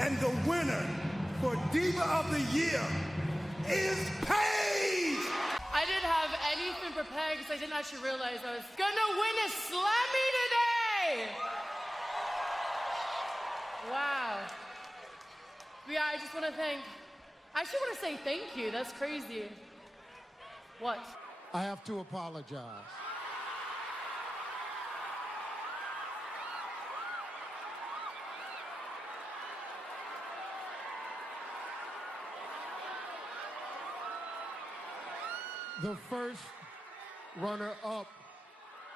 And the winner for Diva of the Year is Paige! I didn't have anything prepared because I didn't actually realize I was gonna win a Slammy today! Wow. Yeah, I just want to say thank you. That's crazy. What? I have to apologize. The first runner-up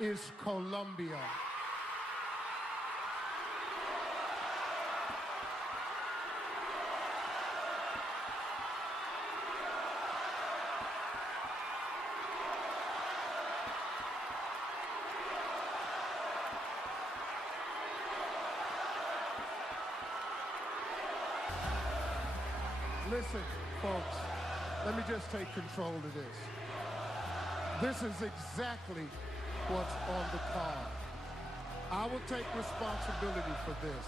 is Colombia. Listen, folks, let me just take control of this. This is exactly what's on the card. I will take responsibility for this.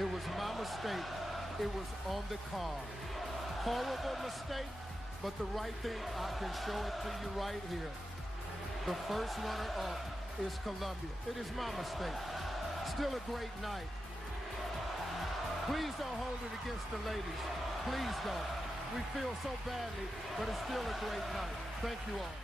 It was my mistake. It was on the card. Horrible mistake, but the right thing, I can show it to you right here. The first runner-up is Colombia. It is my mistake. Still a great night. Please don't hold it against the ladies. Please don't. We feel so badly, but it's still a great night. Thank you all.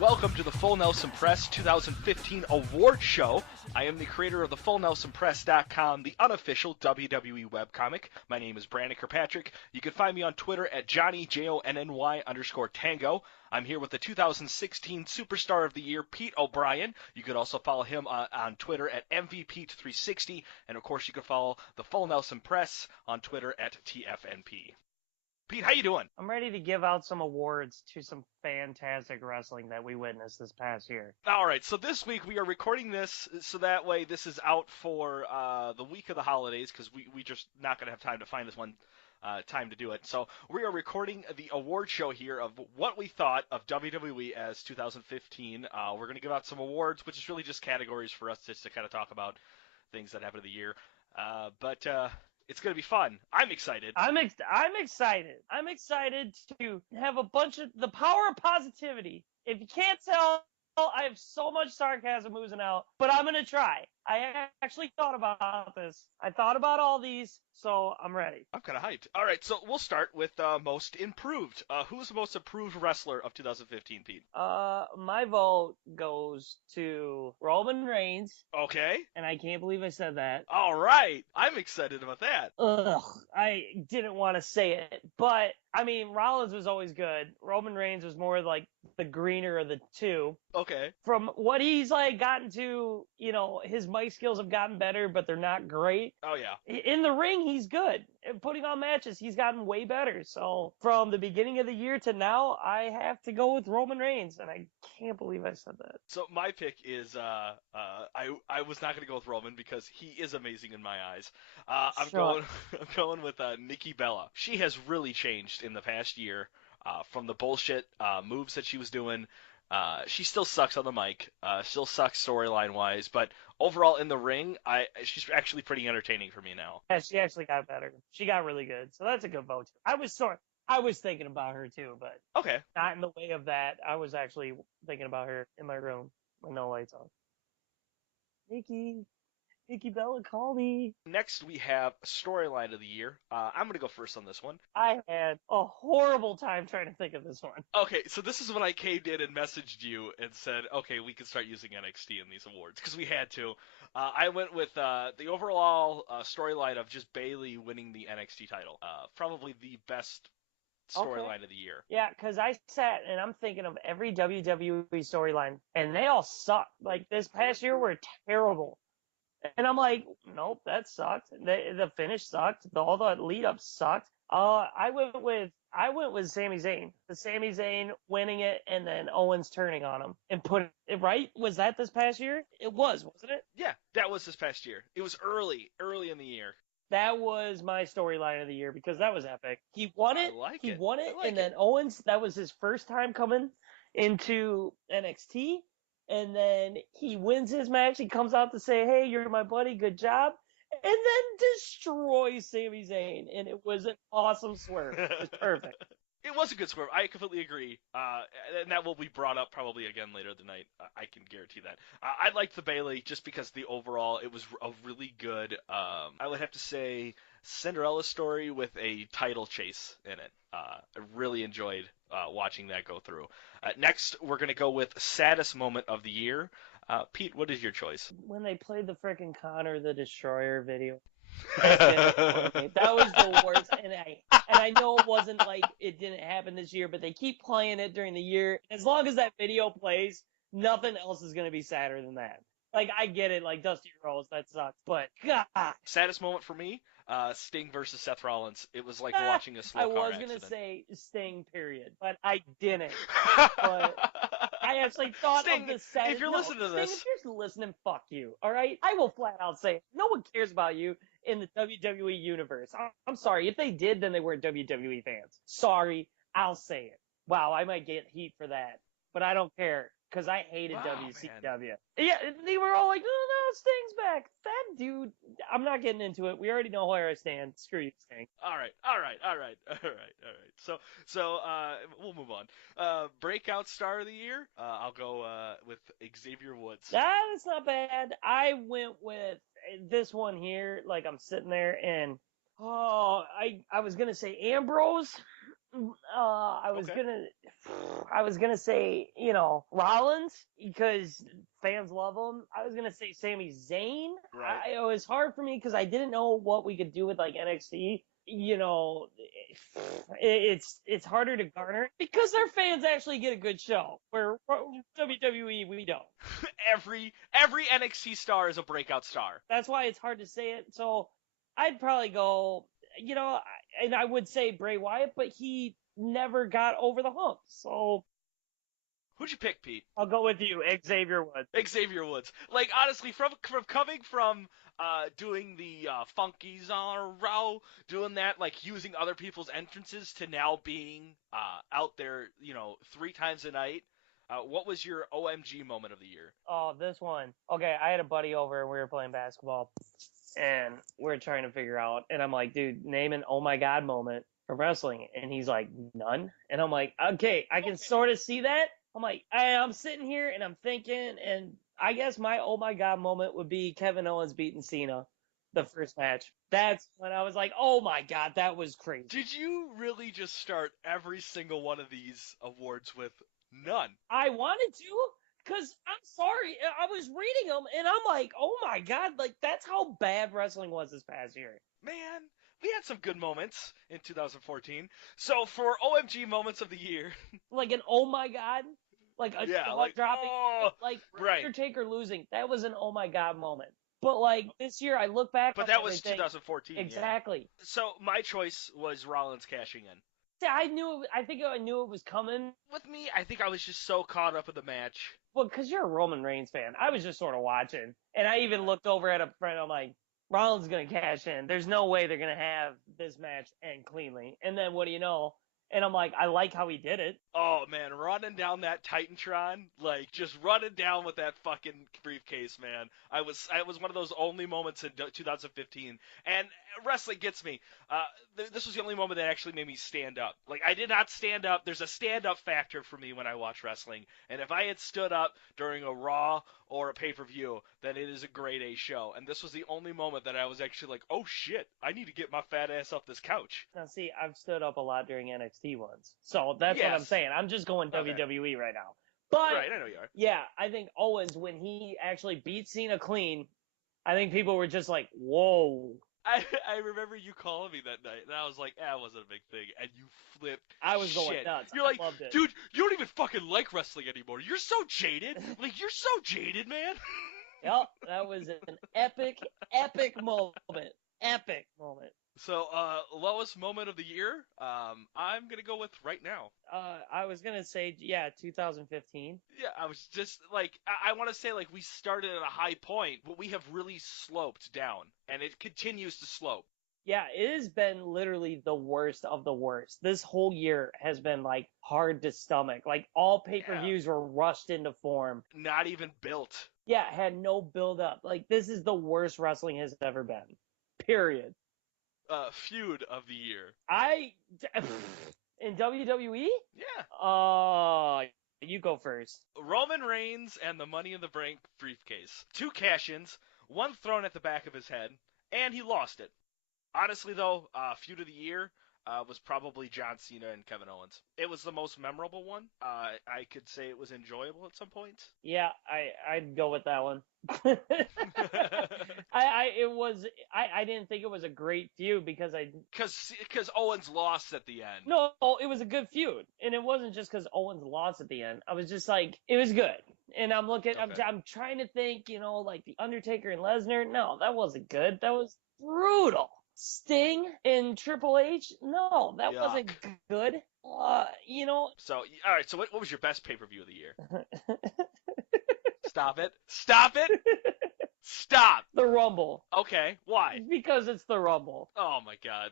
Welcome to the Full Nelson Press 2015 Award Show. I am the creator of the FullNelsonPress.com, the unofficial WWE webcomic. My name is Brandon Kirkpatrick. You can find me on Twitter at JohnnyJonny_Tango. I'm here with the 2016 Superstar of the Year, Pete O'Brien. You could also follow him on Twitter at MVPete360. And of course, you can follow the Full Nelson Press on Twitter at TFNP. Pete, how you doing? I'm ready to give out some awards to some fantastic wrestling that we witnessed this past year. All right, so this week we are recording this so that way this is out for the week of the holidays because we just not going to have time to find this one time to do it. So we are recording the award show here of what we thought of WWE as 2015. We're going to give out some awards, which is really just categories for us just to kind of talk about things that happened in the year. But it's going to be fun. I'm excited. I'm excited. I'm excited to have a bunch of the power of positivity. If you can't tell, I have so much sarcasm oozing out, but I'm going to try. I actually thought about this. I thought about all these, so I'm ready. I'm kind of hyped. All right, so we'll start with most improved. Who's the most improved wrestler of 2015, Pete? My vote goes to Roman Reigns. Okay. And I can't believe I said that. All right. I'm excited about that. Ugh. I didn't want to say it, but I mean, Rollins was always good. Roman Reigns was more like the greener of the two. Okay. From what he's like gotten to, you know, his mic skills have gotten better, but they're not great. Oh, yeah. In the ring, he's good. Putting on matches, he's gotten way better. So from the beginning of the year to now, I have to go with Roman Reigns, and I can't believe I said that. So my pick is I was not going to go with Roman because he is amazing in my eyes. I'm going with Nikki Bella. She has really changed in the past year from the bullshit moves that she was doing. She still sucks on the mic, still sucks storyline wise, but overall in the ring, she's actually pretty entertaining for me now. Yeah, she actually got better. She got really good, so that's a good vote. I was thinking about her too, but okay, not in the way of that. I was actually thinking about her in my room with no lights on. Nikki Bella, call me. Next, we have Storyline of the Year. I'm going to go first on this one. I had a horrible time trying to think of this one. Okay, so this is when I came in and messaged you and said, okay, we can start using NXT in these awards, because we had to. I went with the overall storyline of just Bayley winning the NXT title. Probably the best storyline of the year. Yeah, because I sat and I'm thinking of every WWE storyline, and they all sucked. Like, this past year were terrible. And I'm like, nope, that sucked. The finish sucked. All the lead up sucked. I went with Sami Zayn. The Sami Zayn winning it and then Owens turning on him and put it right. Was that this past year? It was, wasn't it? Yeah, that was this past year. It was early in the year. That was my storyline of the year because that was epic. He won it. He won it, and then Owens, that was his first time coming into NXT. And then he wins his match. He comes out to say, hey, you're my buddy. Good job. And then destroys Sami Zayn. And it was an awesome swerve. It was perfect. It was a good swerve. I completely agree. And that will be brought up probably again later tonight. I can guarantee that. I liked the Bayley just because the overall, it was a really good, I would have to say, Cinderella story with a title chase in it. I really enjoyed watching that go through. Next, we're going to go with Saddest Moment of the Year. Pete, what is your choice? When they played the frickin' Connor the Destroyer video. That was the worst, and I know it wasn't like it didn't happen this year, but they keep playing it during the year. As long as that video plays, nothing else is gonna be sadder than that. Like, I get it, like Dusty Rhodes, that sucks, but God. Saddest moment for me, Sting versus Seth Rollins. It was like watching a slow car accident. I was gonna say Sting, period, but I didn't. But I actually thought Sting, of the saddest. if you're listening to this, Sting, if you're listening, fuck you. All right, I will flat out say it. No one cares about you in the WWE universe. I'm sorry. If they did, then they weren't WWE fans. Sorry, I'll say it. Wow, I might get heat for that, but I don't care because I hated WCW. Man. Yeah, they were all like, "Oh no, Sting's back." That dude, I'm not getting into it. We already know where I stand. Screw you, Sting. All right. So we'll move on. Breakout star of the year. I'll go with Xavier Woods. That's not bad. I went with this one here. Like, I'm sitting there and I was gonna say Ambrose. I was gonna say, Rollins because fans love him. I was gonna say Sami Zayn. Right. It was hard for me because I didn't know what we could do with like NXT. It's harder to garner because their fans actually get a good show. Where WWE, we don't. Every NXT star is a breakout star. That's why it's hard to say it. So I'd probably go, and I would say Bray Wyatt, but he never got over the hump. So who'd you pick, Pete? I'll go with you, Xavier Woods. Xavier Woods. Like, honestly, from coming from doing the Funkies on a Row, doing that, like using other people's entrances to now being out there, 3 times a night. What was your OMG moment of the year? Oh, this one. Okay, I had a buddy over and we were playing basketball and we're trying to figure out, and I'm like, dude, name an oh my God moment from wrestling. And he's like, none. And I'm like, okay, I can sort of see that. I'm like, I'm sitting here and I'm thinking, and I guess my oh my God moment would be Kevin Owens beating Cena, the first match. That's when I was like, oh my God, that was crazy. Did you really just start every single one of these awards with none? I wanted to, because I'm sorry, I was reading them and I'm like, oh my God, like that's how bad wrestling was this past year. Man, we had some good moments in 2014. So for OMG moments of the year, like an oh my God, like a jaw dropping, like right. Undertaker losing, that was an oh my God moment. But like this year, I look back. But that was 2014. Exactly. Yeah. So my choice was Rollins cashing in. Yeah, I think I knew it was coming. With me, I think I was just so caught up in the match. Well, because you're a Roman Reigns fan, I was just sort of watching, and I even looked over at a friend. I'm like, Rollins is gonna cash in. There's no way they're gonna have this match end cleanly. And then what do you know? And I'm like, I like how he did it. Oh, man, running down that Titantron, like, just running down with that fucking briefcase, man. I was one of those only moments in 2015. And wrestling gets me. This was the only moment that actually made me stand up. Like, I did not stand up. There's a stand-up factor for me when I watch wrestling. And if I had stood up during a Raw or a pay-per-view, then it is a grade A show. And this was the only moment that I was actually like, oh, shit, I need to get my fat ass off this couch. Now, see, I've stood up a lot during NXT ones. So that's what I'm saying. I'm just going WWE right now. But, right, I know you are. Yeah, I think Owens, when he actually beat Cena clean, I think people were just like, whoa. I remember you calling me that night, and I was like, it wasn't a big thing, and you flipped. I was going shit. nuts. You're I like, loved it. dude, you don't even fucking like wrestling anymore. You're so jaded. Like, you're so jaded, man. Yep, that was an epic moment. Epic moment. So, lowest moment of the year, I'm gonna go with right now. I was gonna say, 2015. Yeah, I was just like, I want to say like we started at a high point, but we have really sloped down, and it continues to slope. Yeah, it has been literally the worst of the worst. This whole year has been like hard to stomach. Like all pay-per-views were rushed into form. Not even built. Yeah, had no build up. Like this is the worst wrestling has ever been. Period. Feud of the year. In WWE? Yeah. You go first. Roman Reigns and the Money in the Bank briefcase. 2 cash-ins, 1 thrown at the back of his head, and he lost it. Honestly, though, Feud of the Year was probably John Cena and Kevin Owens. It was the most memorable one. I could say it was enjoyable at some points. Yeah, I'd go with that one. I didn't think it was a great feud because Because Owens lost at the end. No, it was a good feud, and it wasn't just because Owens lost at the end. I was just like, it was good, and I'm looking, Okay. I'm trying to think, like the Undertaker and Lesnar. No, that wasn't good. That was brutal. Sting and Triple H. No, that wasn't good. So, all right. So, what was your best pay-per-view of the year? Stop it! Stop it! Stop! The Rumble. Okay, why? Because it's the Rumble. Oh my God.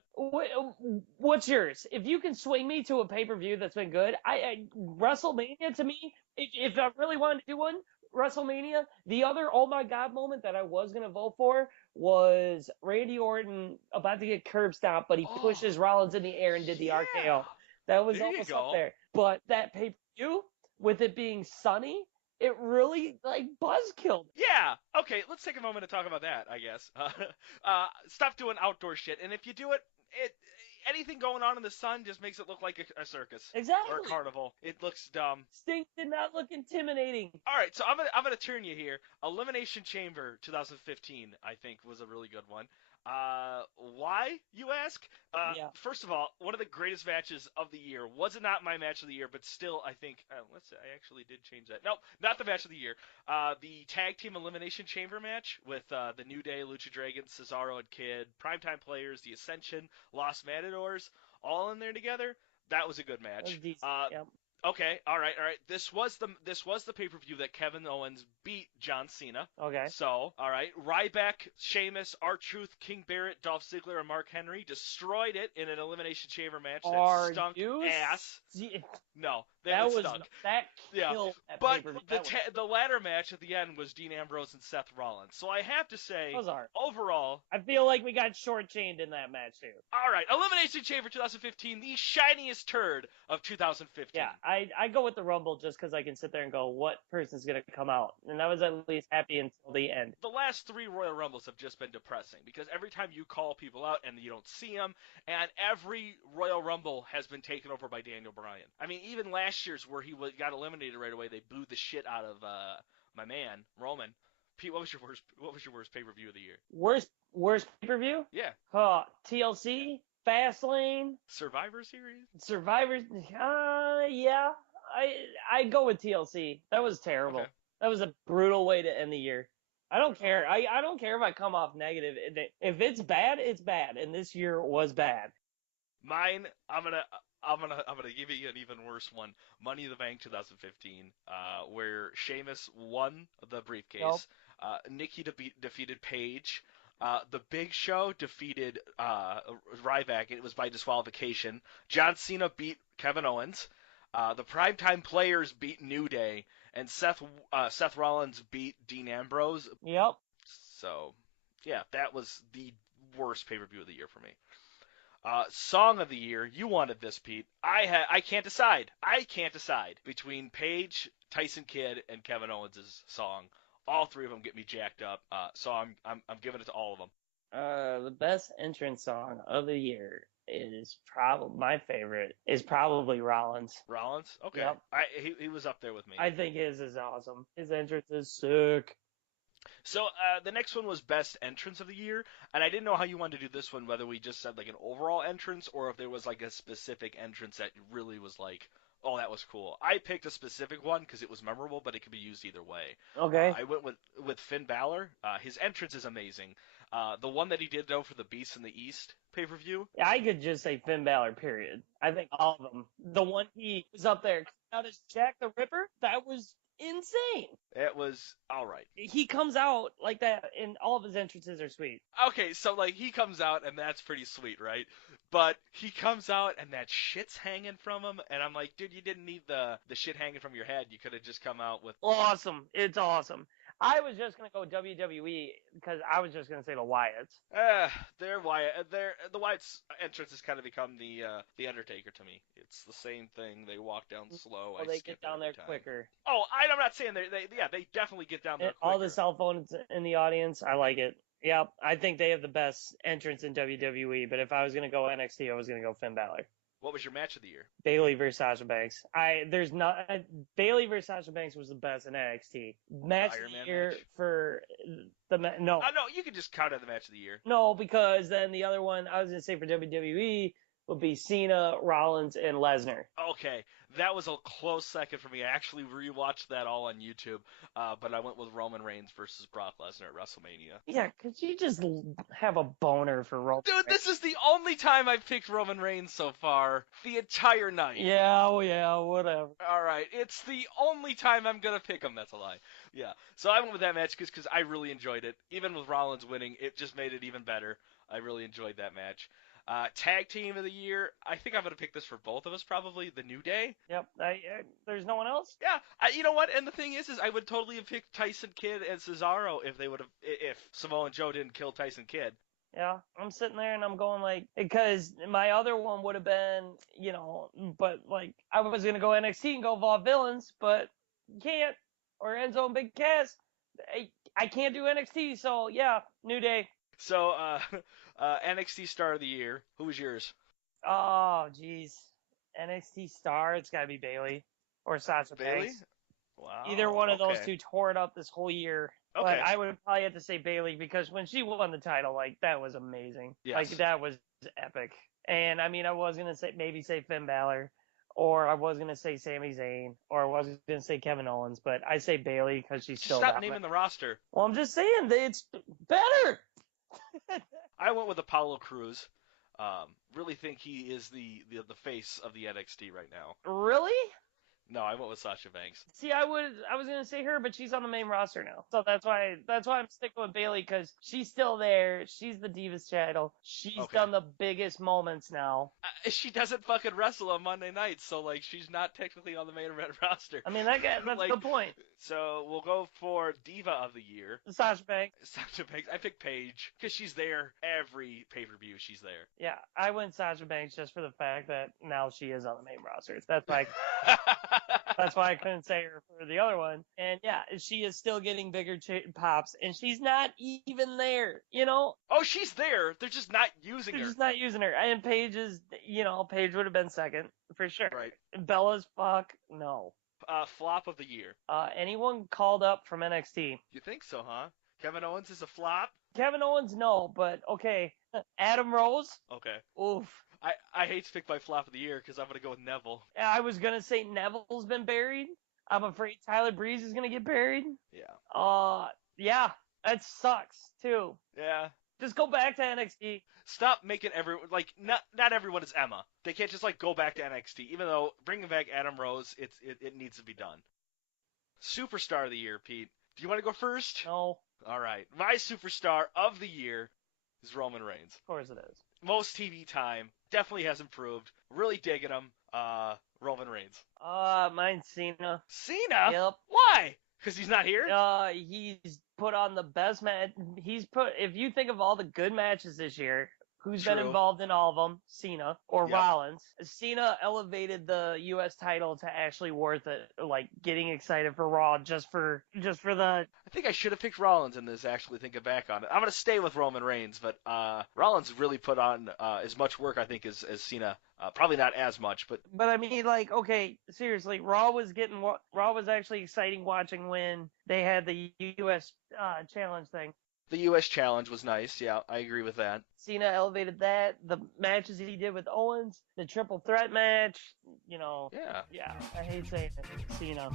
What's yours? If you can swing me to a pay-per-view that's been good, WrestleMania to me, if I really wanted to do one, WrestleMania. The other oh my God moment that I was gonna vote for was Randy Orton about to get curb stomped, but he pushes Rollins in the air and did the RKO. That was There you almost go. up there. But that pay-per-view, with it being sunny, it really buzzkilled. Yeah. Okay. Let's take a moment to talk about that. I guess. Stop doing outdoor shit, and if you do it, anything going on in the sun just makes it look like a circus. Exactly. Or a carnival. It looks dumb. Sting did not look intimidating. All right, so I'm gonna turn you here. Elimination Chamber 2015, I think, was a really good one. Why, you ask? Yeah. First of all, one of the greatest matches of the year. Was it not my match of the year, but still, I think. Let's see, I actually did change that. Nope, not the match of the year. The Tag Team Elimination Chamber match with the New Day, Lucha Dragons, Cesaro and Kid, Primetime Players, The Ascension, Los Matadors, all in there together. That was a good match. That was decent. Yep. Okay, all right. This was the pay-per-view that Kevin Owens beat John Cena. Okay. So, all right, Ryback, Sheamus, R-Truth, King Barrett, Dolph Ziggler, and Mark Henry destroyed it in an Elimination Chamber match that stunk ass. No, that stunk. That killed that but pay-per-view. the ladder match at the end was Dean Ambrose and Seth Rollins. So I have to say, overall, I feel like we got shortchanged in that match too. All right, Elimination Chamber 2015, the shiniest turd of 2015. Yeah, I go with the Rumble just because I can sit there and go, what person's going to come out? And I was at least happy until the end. The last 3 Royal Rumbles have just been depressing because every time you call people out and you don't see them, and every Royal Rumble has been taken over by Daniel Bryan. I mean, even last year's where he got eliminated right away, they booed the shit out of my man Roman. Pete, what was your worst pay-per-view of the year? Worst pay-per-view? Yeah. TLC, Fastlane, Survivor Series. Yeah. I go with TLC. That was terrible. Okay. That was a brutal way to end the year. I don't care. I don't care if I come off negative. If it's bad, it's bad, and this year was bad. Mine, I'm gonna give you an even worse one. Money in the Bank 2015, where Sheamus won the briefcase. Nope. Nikki defeated Paige. The Big Show defeated Ryback, and it was by disqualification. John Cena beat Kevin Owens. The Primetime Players beat New Day, and Seth Rollins beat Dean Ambrose. Yep. So, yeah, that was the worst pay-per-view of the year for me. Song of the year, you wanted this, Pete. I can't decide. I can't decide between Paige, Tyson Kidd, and Kevin Owens' song. All 3 of them get me jacked up. So I'm giving it to all of them. The best entrance song of the year is probably my favorite. Is probably Rollins. Rollins? Okay. Yep. He was up there with me. I think his is awesome. His entrance is sick. So the next one was best entrance of the year, and I didn't know how you wanted to do this one, whether we just said like an overall entrance or if there was like a specific entrance that really was like, oh, that was cool. I picked a specific one because it was memorable, but it could be used either way. Okay. I went with Finn Balor. His entrance is amazing. The one that he did though for the Beast in the East pay-per-view. Yeah, I could just say Finn Balor, period. I think all of them. The one he was up there out as Jack the Ripper, that was insane. It was all right. He comes out like that, and all of his entrances are sweet. Okay, so like he comes out and that's pretty sweet, right? But he comes out and that shit's hanging from him, and I'm like, dude, you didn't need the shit hanging from your head. You could have just come out with. Awesome. It's awesome. I was just going to go WWE because I was just going to say the Wyatts. The Wyatt's entrance has kind of become the Undertaker to me. It's the same thing. They walk down slow. Well, they get down there quicker. Oh, I'm not saying they definitely get down there quicker. All the cell phones in the audience, I like it. Yep, I think they have the best entrance in WWE. But if I was going to go NXT, I was going to go Finn Balor. What was your match of the year? Bayley versus Sasha Banks. Bayley versus Sasha Banks was the best in NXT. Match of the year for the no. No, you can just count it the match of the year. No, because then the other one I was gonna say for WWE would be Cena, Rollins, and Lesnar. Okay, that was a close second for me. I actually rewatched that all on YouTube, but I went with Roman Reigns versus Brock Lesnar at WrestleMania. Yeah, could you just have a boner for Roman Dude, Reigns? this is the only time I've picked Roman Reigns so far, the entire night. Yeah, whatever. All right, it's the only time I'm gonna pick him. That's a lie. Yeah, so I went with that match because I really enjoyed it. Even with Rollins winning, it just made it even better. I really enjoyed that match. Tag team of the year, I think I'm going to pick this for both of us probably, The New Day. Yep, there's no one else? Yeah, you know what, and the thing is I would totally have picked Tyson Kidd and Cesaro if Samoa Joe didn't kill Tyson Kidd. Yeah, I'm sitting there and I'm going like, because my other one would have been, but like, I was going to go NXT and go Vaudevillains, but can't, or Enzo and Big Cass. I can't do NXT, so yeah, New Day. So, NXT Star of the Year, who was yours? Oh, jeez. NXT Star, it's got to be Bayley or Sasha Banks. Wow. Either one of those two tore it up this whole year. Okay. But I would probably have to say Bayley because when she won the title, like, that was amazing. Yes. Like, that was epic. And, I mean, I was going to maybe say Finn Balor, or I was going to say Sami Zayn, or I was going to say Kevin Owens, but I say Bayley because she's still Stop naming the roster. Well, I'm just saying that it's better. I went with Apollo Crews. Really think he is the face of the NXT right now. Really? No, I went with Sasha Banks. See, I was gonna say her, but she's on the main roster now, so that's why I'm sticking with Bayley because she's still there. She's the Divas title. She's done the biggest moments now. She doesn't fucking wrestle on Monday nights, so like she's not technically on the main event roster. I mean, that's like, the point. So we'll go for Diva of the Year. Sasha Banks. Sasha Banks. I picked Paige because she's there every pay-per-view. She's there. Yeah, I went Sasha Banks just for the fact that now she is on the main roster. That's why. That's why I couldn't say her for the other one. And yeah, she is still getting bigger pops, and she's not even there, Oh, she's there. They're just not using her. They're just not using her. And Paige is, Paige would have been second for sure. Right. Bella's no. Flop of the year. Anyone called up from NXT? You think so, huh? Kevin Owens is a flop? Kevin Owens, no, but okay. Adam Rose? Okay. Oof. I hate to pick my flop of the year because I'm going to go with Neville. I was going to say Neville's been buried. I'm afraid Tyler Breeze is going to get buried. Yeah. Yeah, that sucks, too. Yeah. Just go back to NXT. Stop making everyone, not everyone is Emma. They can't just, go back to NXT. Even though bringing back Adam Rose, it needs to be done. Superstar of the year, Pete. Do you want to go first? No. All right. My superstar of the year is Roman Reigns. Of course it is. Most TV time. Definitely has improved. Really digging him. Roman Reigns. Mine's Cena. Cena? Yep. Why? Because he's not here? He's put on the best match. If you think of all the good matches this year, who's True. been involved in all of them, Cena or Yep. Rollins. Cena elevated the U.S. title to actually worth it. Like getting excited for Raw just for the. I think I should have picked Rollins in this, actually, thinking back on it. I'm going to stay with Roman Reigns, but Rollins really put on as much work, I think, as Cena. Probably not as much, but But I mean, like, okay, seriously, Raw was actually exciting watching when they had the U.S. Challenge thing. the U.S. Challenge was nice. Yeah, I agree with that. Cena elevated that. The matches he did with Owens, the triple threat match, Yeah. I hate saying it, Cena.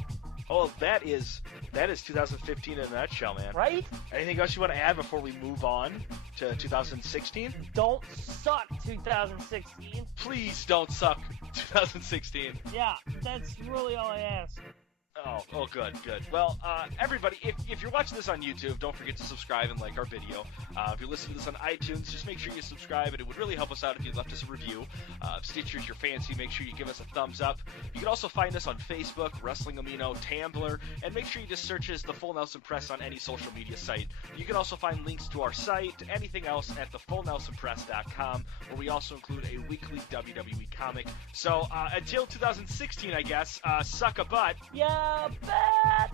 Oh, that is 2015 in a nutshell, man. Right? Anything else you want to add before we move on to 2016? Don't suck 2016. Please don't suck 2016. Yeah, that's really all I ask. Oh, good. Well, everybody, if you're watching this on YouTube, don't forget to subscribe and like our video. If you're listening to this on iTunes, just make sure you subscribe, and it would really help us out if you left us a review. If Stitcher's your fancy, make sure you give us a thumbs up. You can also find us on Facebook, Wrestling Amino, Tumblr, and make sure you just search as The Full Nelson Press on any social media site. You can also find links to our site, anything else, at thefullnelsonpress.com, where we also include a weekly WWE comic. So, until 2016, I guess, suck a butt. Yeah, bet.